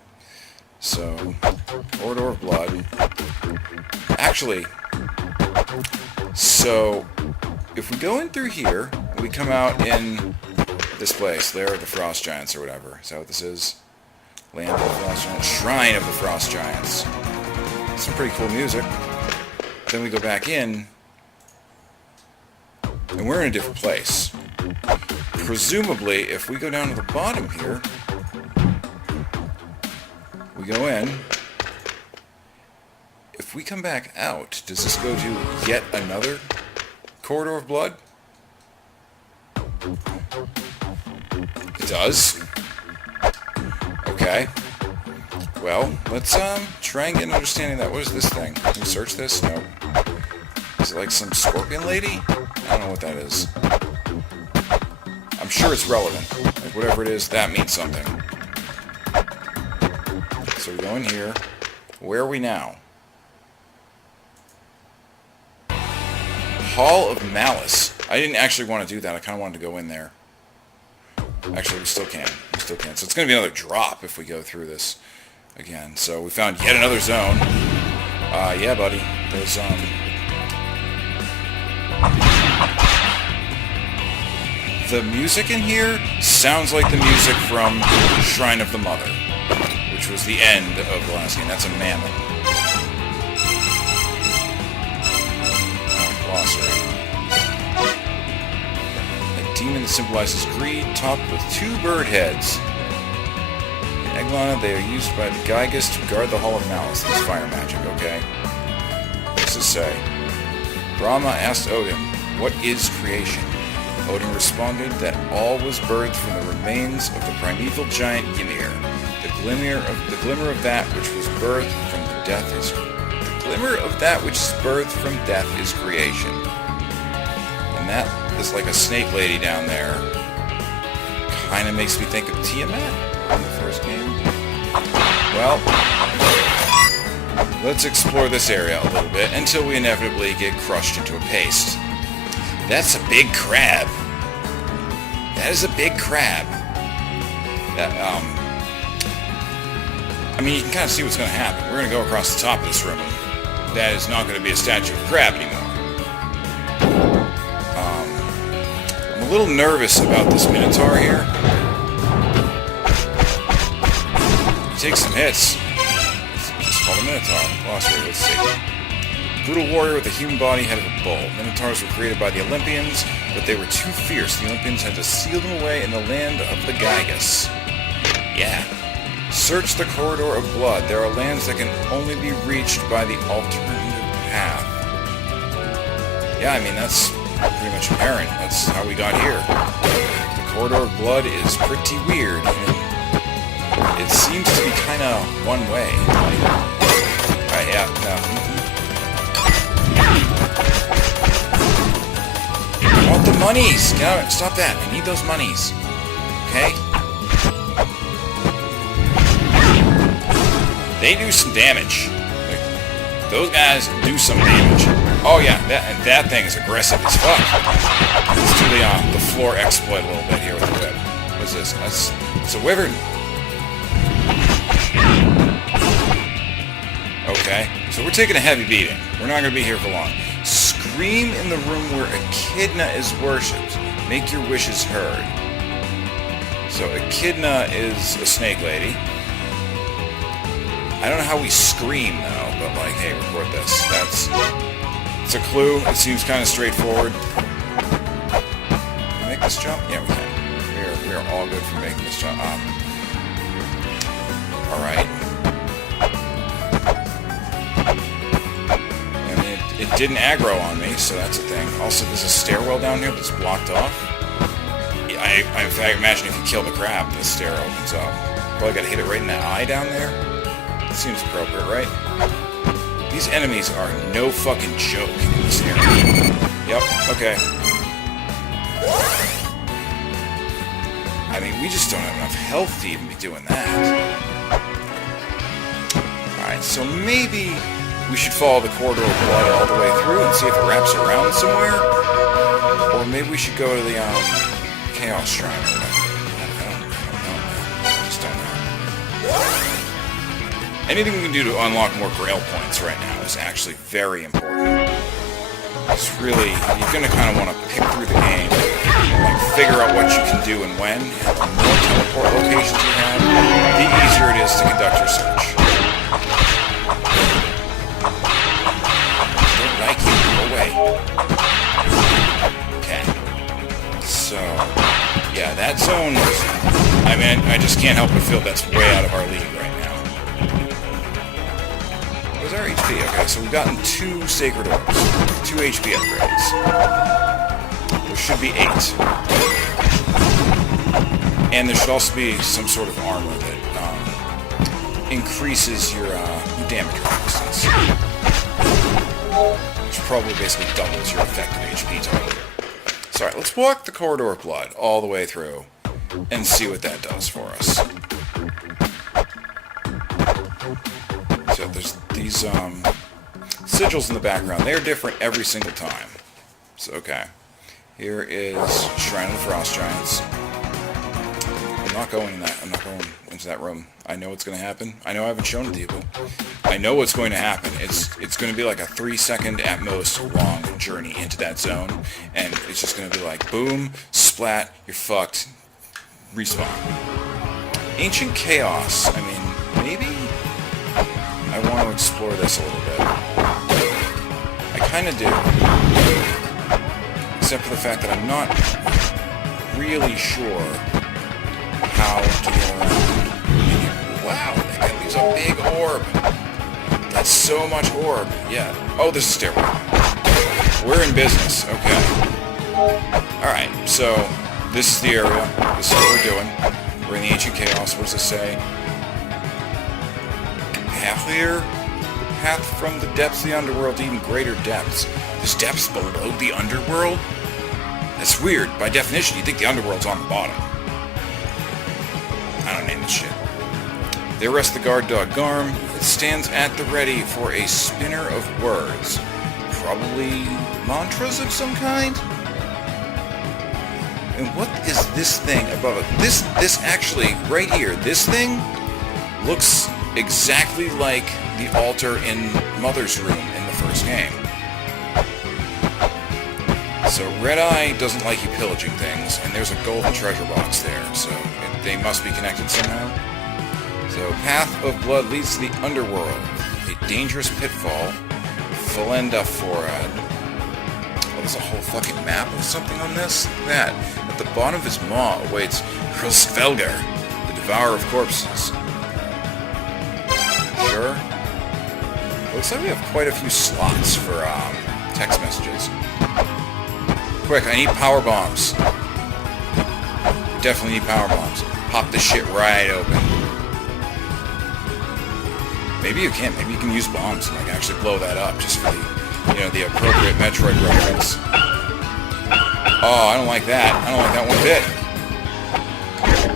So, Corridor of Blood. Actually, So, if we go in through here, we come out in this place, Lair of the Frost Giants or whatever. Is that what this is? Land of the Frost Giants. Shrine of the Frost Giants. Some pretty cool music. Then we go back in, and we're in a different place. Presumably, if we go down to the bottom here, we go in. If we come back out, does this go to yet another corridor of blood? It does. Okay. Well, let's try and get an understanding of that. What is this thing? Can we search this? No. Is it like some scorpion lady? I don't know what that is. I'm sure it's relevant. Like whatever it is, that means something. So we go in here. Where are we now? Hall of Malice. I didn't actually want to do that. I kind of wanted to go in there. Actually, we still can. We still can. So it's going to be another drop if we go through this again. So we found yet another zone. Yeah, buddy. There's, the music in here sounds like the music from Shrine of the Mother, which was the end of the last game. That's a mammoth. Glossary. A demon that symbolizes greed, topped with 2 bird heads. In La-Mulana, they are used by the Gygas to guard the Hall of Malice. That's fire magic, okay? What does this say? Brahma asked Odin, "What is creation?" Odin responded that all was birthed from the remains of the primeval giant Ymir. The glimmer of that which was birthed from death is creation. And that is like a snake lady down there. Kinda makes me think of Tiamat in the first game. Well, let's explore this area a little bit until we inevitably get crushed into a paste. That's a big crab. That is a big crab. That, I mean, you can kind of see what's going to happen. We're going to go across the top of this room. That is not going to be a statue of a crab anymore. I'm a little nervous about this Minotaur here. He takes some hits. It's just called a Minotaur. Glossary, let's see. Brutal warrior with a human body, head of a bull. Minotaurs were created by the Olympians, but they were too fierce. The Olympians had to seal them away in the land of the Gygas. Yeah. Search the corridor of blood. There are lands that can only be reached by the alternative path. Yeah, I mean, that's pretty much apparent. That's how we got here. The corridor of blood is pretty weird. It seems to be kind of one way. Yeah, no. I want the monies! Get out, stop that. I need those monies. Okay? They do some damage. Like, those guys do some damage. Oh yeah, that thing is aggressive as fuck. Let's do the floor exploit a little bit here with the whip. What's this? It's a wyvern. Okay, so we're taking a heavy beating. We're not going to be here for long. Scream in the room where Echidna is worshipped. Make your wishes heard. So Echidna is a snake lady. I don't know how we scream though, but like, hey, record this. It's a clue. It seems kind of straightforward. Can we make this jump? Yeah, we can. We are all good for making this jump. All right. It didn't aggro on me, so that's a thing. Also, there's a stairwell down here that's blocked off. I imagine if you kill the crab, the stair opens up. Probably gotta hit it right in the eye down there. Seems appropriate, right? These enemies are no fucking joke in this area. Yep, okay. I mean, we just don't have enough health to even be doing that. Alright, so maybe we should follow the corridor of blood all the way through and see if it wraps around somewhere. Or maybe we should go to the Chaos Shrine or whatever. I don't know, man. I just don't know. Anything we can do to unlock more Grail points right now is actually very important. It's really, you're going to kind of want to pick through the game and like figure out what you can do and when. And the more teleport locations you have, the easier it is to conduct your search. I don't like you. Go away. Okay. So, yeah, that zone is, I mean, I just can't help but feel that's way out of our league right now. What's our HP? Okay, so we've gotten 2 Sacred Orbs, 2 HP upgrades. There should be 8. And there should also be some sort of armor that increases your damage resistance. Which probably basically doubles your effective HP total. So alright, let's walk the Corridor of Blood all the way through and see what that does for us. So there's these sigils in the background. They're different every single time. So okay. Here is Shrine of the Frost Giants. I'm not going into that room. I know what's going to happen. I know I haven't shown it to people. I know what's going to happen. It's going to be like a 3-second at most long journey into that zone, and it's just going to be like boom, splat, you're fucked, respawn. Ancient Chaos. I mean, maybe I want to explore this a little bit. I kind of do. Except for the fact that I'm not really sure how to get around. Wow, that guy leaves a big orb. That's so much orb. Yeah. Oh, this is stairway. We're in business. Okay. Alright, so this is the area. This is what we're doing. We're in the Ancient Chaos. What does this say? Path here? Path from the depths of the underworld to even greater depths. There's depths below the underworld? That's weird. By definition, you'd think the underworld's on the bottom. I don't name this shit. There rests the guard dog Garm. It stands at the ready for a spinner of words. Probably mantras of some kind? And what is this thing above it? This actually, right here, this thing looks exactly like the altar in Mother's room in the first game. So Red Eye doesn't like you pillaging things, and there's a golden treasure box there, so they must be connected somehow. So Path of Blood leads to the underworld, a dangerous pitfall, Felenda Forad. Oh, there's a whole fucking map of something on this? Look at that. At the bottom of his maw awaits Hrosvelgar, the devourer of corpses. Sure. Looks like we have quite a few slots for text messages. Quick, I need power bombs. Definitely need power bombs. Pop this shit right open. Maybe you can. Maybe you can use bombs and like actually blow that up just for the, you know, the appropriate Metroid reference. Oh, I don't like that. I don't like that one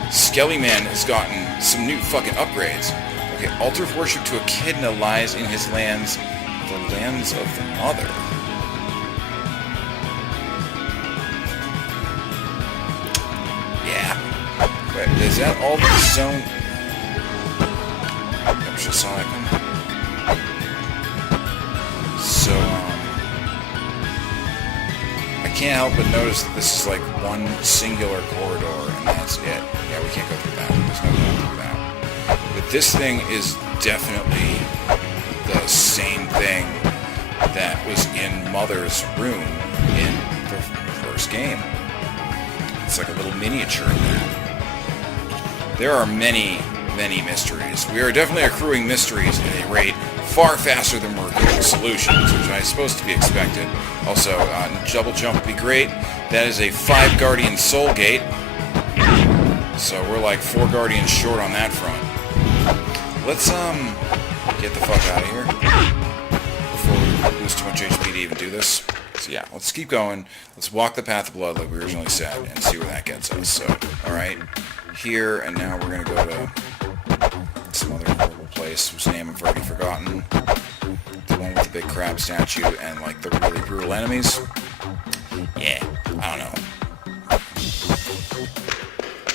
bit. Skelly Man has gotten some new fucking upgrades. Okay, altar of worship to Echidna lies in his lands, the lands of the Mother. Wait, is that all the zone? That was just something. So, I can't help but notice that this is like one singular corridor, and that's it. Yeah, we can't go through that. There's no going through that. But this thing is definitely the same thing that was in Mother's room in the first game. It's like a little miniature in there. There are many, many mysteries. We are definitely accruing mysteries at a rate far faster than we're accruing solutions, which I suppose to be expected. Also, double jump would be great. That is a 5 Guardian Soul Gate. So we're like 4 Guardians short on that front. Let's, get the fuck out of here before we lose too much HP to even do this. So yeah, let's keep going. Let's walk the Path of Blood like we originally said and see where that gets us. So, alright. Here, and now we're going to go to some other horrible place whose name I've already forgotten. The one with the big crab statue and, like, the really brutal enemies. Yeah, I don't know.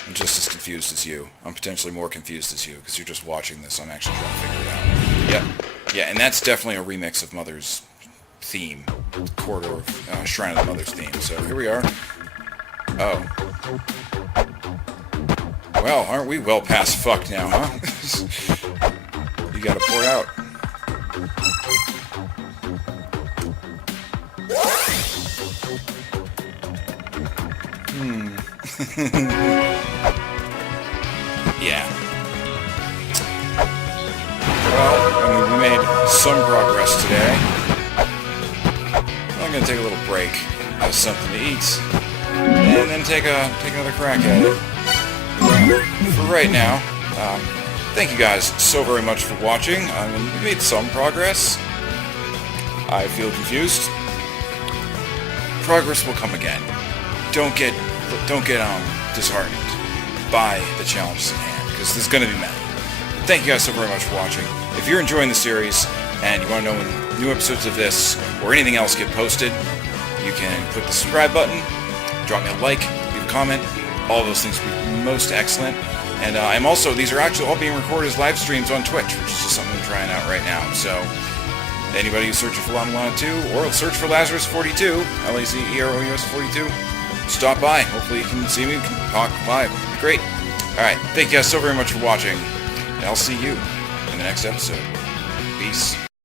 I'm just as confused as you. I'm potentially more confused as you, because you're just watching this. I'm actually trying to figure it out. Yep. Yeah, and that's definitely a remix of Mother's theme, quarter of Shrine of the Mother's theme. So here we are. Oh. Well, aren't we well past fucked now, huh? You gotta pour it out. Yeah. Well, we made some progress today. I'm gonna take a little break, have something to eat, and then take another crack at it. For right now, thank you guys so very much for watching. We made some progress. I feel confused. Progress will come again. Don't get disheartened by the challenges at hand, because there's going to be many. But thank you guys so very much for watching. If you're enjoying the series and you want to know when new episodes of this or anything else get posted, you can click the subscribe button, drop me a like, leave a comment. All those things would be most excellent. And these are actually all being recorded as live streams on Twitch, which is just something I'm trying out right now. So anybody who's searching for La-Mulana 2 or search for Lazerous 42, Lazerous 42, stop by. Hopefully you can see me, we can talk live. It'd be great. Alright, thank you guys so very much for watching, and I'll see you in the next episode. Peace.